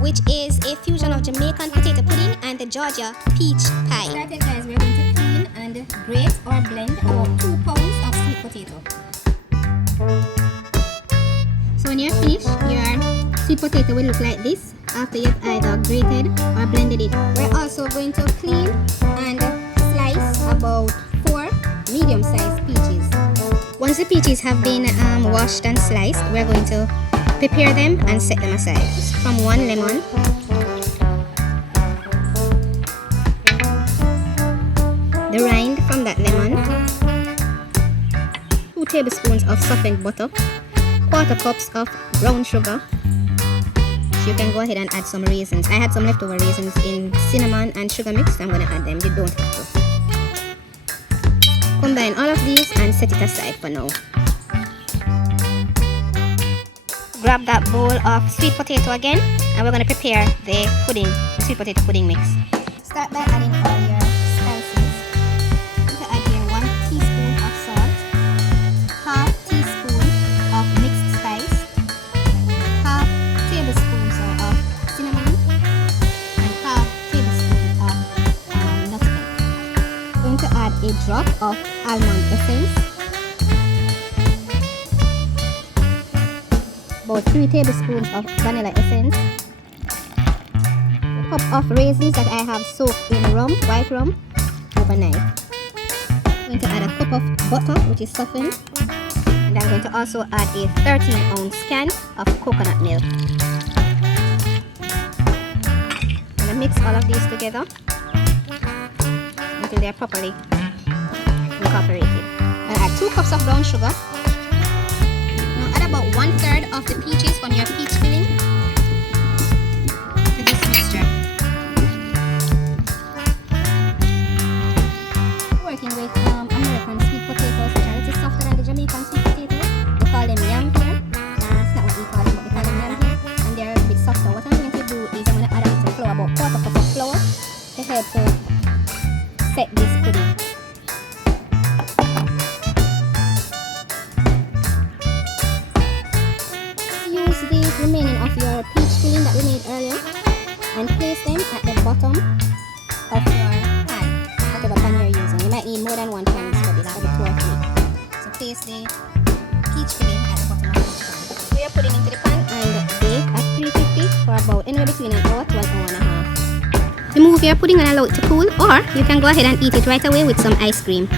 which is a fusion of Jamaican potato pudding and the Georgia peach pie. Started, guys, we're going to clean and grate or blend about 2 pounds of sweet potato. So when you're finished, your sweet potato will look like this after you've either grated or blended it. We're also going to clean and slice about 4 medium-sized peaches. Once the peaches have been washed and sliced, we're going to prepare them and set them aside. From 1 lemon, the rind from that lemon, 2 tablespoons of softened butter, 1/4 cups of brown sugar. So you can go ahead and add some raisins. I had some leftover raisins in cinnamon and sugar mix, so I'm going to add them. You don't have to. Combine all of these and set it aside for now. Grab that bowl of sweet potato again, and we're going to prepare the pudding, the sweet potato pudding mix. Start by adding all your spices. You can add here 1 teaspoon of salt, 1/2 teaspoon of mixed spice, 1/2 tablespoon of cinnamon, and 1/2 tablespoon of nutmeg. I'm going to add a drop of almond essence, about 3 tablespoons of vanilla essence, a cup of raisins that I have soaked in rum, white rum, overnight. I'm going to add a cup of butter, which is softened, and I'm going to also add a 13-ounce can of coconut milk. I'm going to mix all of these together until they're properly incorporated. I'll add 2 cups of brown sugar. About 1/3 of the peaches from your peach filling to this mixture. Working with American sweet potatoes, which are a little softer than the Jamaican sweet potatoes. We call them yam here. That's not what we call them, but we call them yam here. And they're a bit softer. What I'm going to do is I'm going to add a little flour, about 1/4 cup of flour, to help to set this pudding. The remaining of your peach filling that we made earlier and place them at the bottom of your pan, whatever pan you're using. You might need more than 1 pan for this, maybe 2 or 3. So place the peach filling at the bottom of each pan. We are putting into the pan and bake at 350 for about anywhere between an hour to an hour and a half. Remove your pudding and allow it to cool, or you can go ahead and eat it right away with some ice cream.